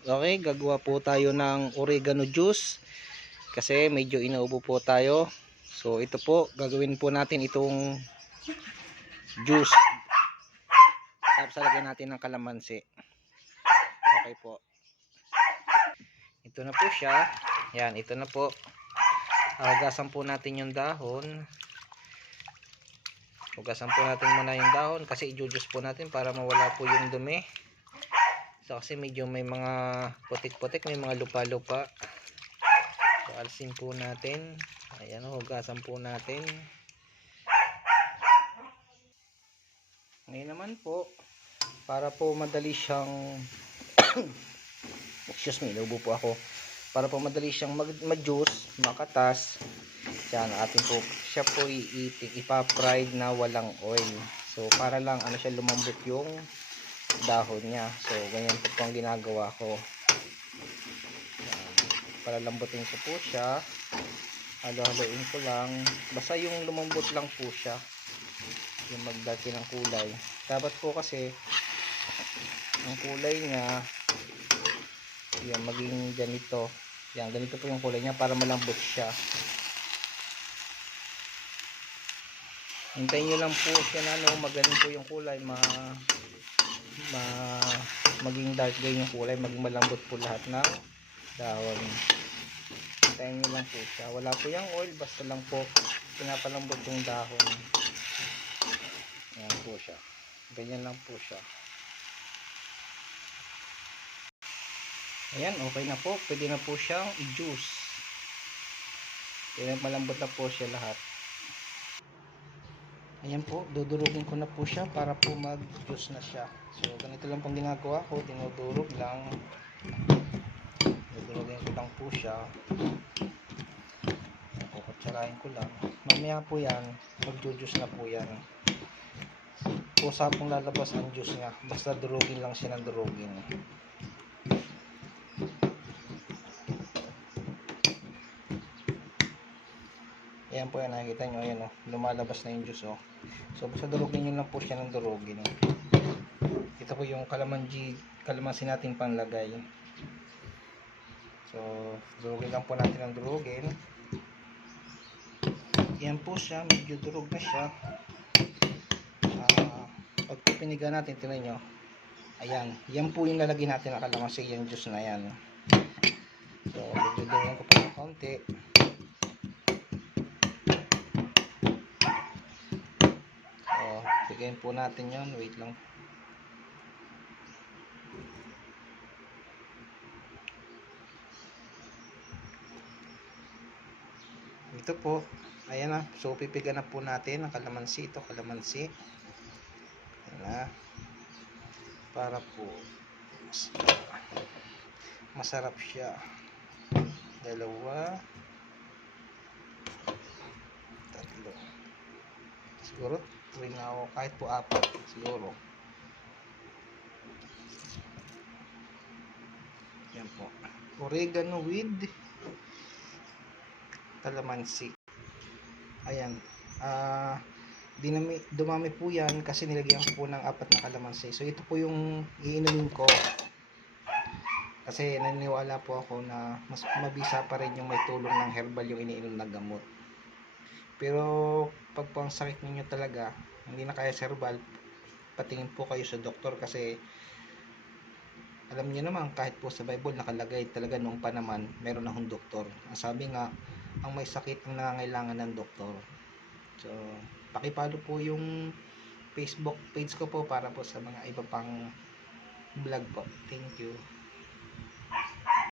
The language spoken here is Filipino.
Okay, gagawa po tayo ng oregano juice kasi medyo inaubo po tayo. So ito po, gagawin po natin itong juice. Tapos lagyan natin ng kalamansi. Okay po. Ito na po siya. Yan, ito na po. Hugasan po natin yung dahon. Hugasan po natin muna yung dahon kasi i-juice po natin para mawala po yung dumi. So kasi medyo may mga putik-putik, may mga lupa-lupa. So alsin po natin. Ayan, hugasan po natin. Ngayon naman po, para po madali siyang excuse me, inubo po ako. Para po madali siyang mag-juice, makatas. Yan, atin po siya po ipa-fried na walang oil. So para lang ano siya, lumambot yung dahon niya. So ganyan po ang ginagawa ko. Yan, para lambutin ko po siya. Halo-haloin ko lang. Basta yung lumambot lang po siya. Yung magdati ng kulay. Dapat po kasi ang kulay niya yan, maging ganito. Yan, ganito po yung kulay niya para malambot siya. Hintayin nyo lang po siya na magaling po yung kulay, maging dark green yung kulay, maging malambot po lahat ng dahon. Hintayin nyo lang po siya. Wala po yung oil, basta lang po pinapalambot yung dahon. Yan po siya. Ganyan lang po siya. Ayan, okay na po. Pwede na po siyang i-juice. Kaya malambot na po siya lahat. Ayan po, dudurugin ko na po siya para po mag-juice na siya. So, ganito lang pong ginagawa ko. Dinudurog lang. Dudurugin ko lang po siya. Kukutsarahin ko lang. Mamaya po yan, mag-juice na po yan. Kusa pong lalabas ang juice niya. Basta durugin lang siya ng durugin. Ayan po yan, nakikita nyo, ayan o, lumalabas na yung juice o. So basta durugin nyo lang po siya ng durugin. Ito po yung kalamansi natin panlagay. So durugin lang po natin ng durugin. Ayan po siya, medyo durog na siya. Pag piniga natin, tinan nyo, ayan, yan po yung lalagyan natin ng kalamansi, yung juice na yan. So medyo durugin ko pa ng konti. Bigyan po natin yon, wait lang. Ito po, ayan na. So pipiga na po natin ang kalamansi. Ito kalamansi. Ayan na. Para po masarap siya. Dalawa, tatlo. Siguro 3 na ako, kahit po 4 siguro. Yan po, oregano with kalamansi. Ayan, dumami po yan kasi nilagyan ko po ng 4 na kalamansi. So ito po yung iinumin ko kasi naniniwala po ako na mas mabisa pa rin yung may tulong ng herbal yung iniinom na gamot. Pero pag po ang sakit ninyo talaga, hindi na kaya herbal, patingin po kayo sa doktor kasi alam niyo naman kahit po sa Bible nakalagay talaga noong pa naman meron na hong doktor. Ang sabi nga, ang may sakit ang nangangailangan ng doktor. So, pakipalo po yung Facebook page ko po para po sa mga iba pang vlog po. Thank you.